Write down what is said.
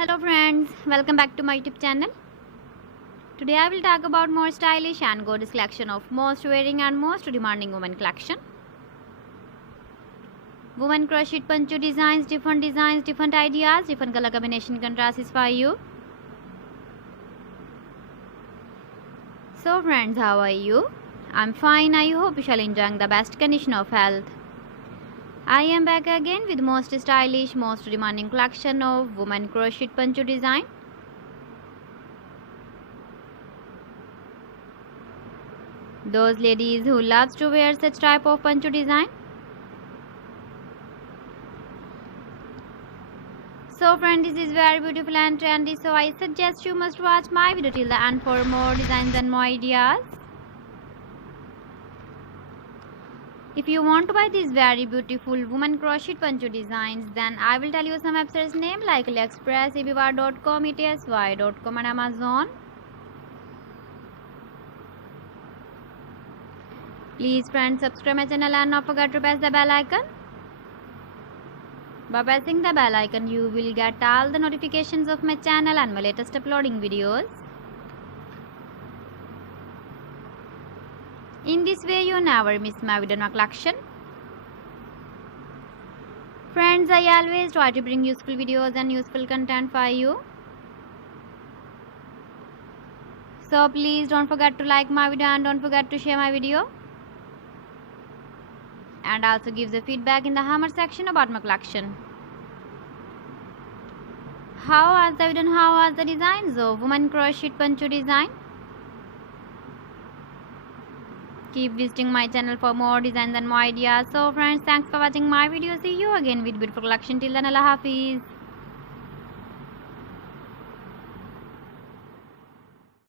Hello friends, welcome back to my YouTube channel. Today I will talk about more stylish and gorgeous collection of most wearing and most demanding women collection. Women crochet poncho designs, different ideas, different color combination contrasts for you. So friends, how are you? I'm fine. I hope you shall enjoy the best condition of health. I am back again with most stylish, most demanding collection of women crochet poncho design. Those ladies who loves to wear such type of poncho design. So friend, this is very beautiful and trendy, so I suggest you must watch my video till the end for more designs and more ideas. If you want to buy these very beautiful woman crochet poncho designs, then I will tell you some websites name like AliExpress, eBay.com, ETSY.com and Amazon. Please friends, subscribe my channel and not forget to press the bell icon. By pressing the bell icon, you will get all the notifications of my channel and my latest uploading videos. In this way, you never miss my video collection. Friends, I always try to bring useful videos and useful content for you. So please don't forget to like my video and don't forget to share my video. And also give the feedback in the hammer section about my collection. How was the video and how was the designs of woman crochet poncho design? Keep visiting my channel for more designs and more ideas. So friends, thanks for watching my video. See you again with beautiful collection. Till then, Allah Hafiz.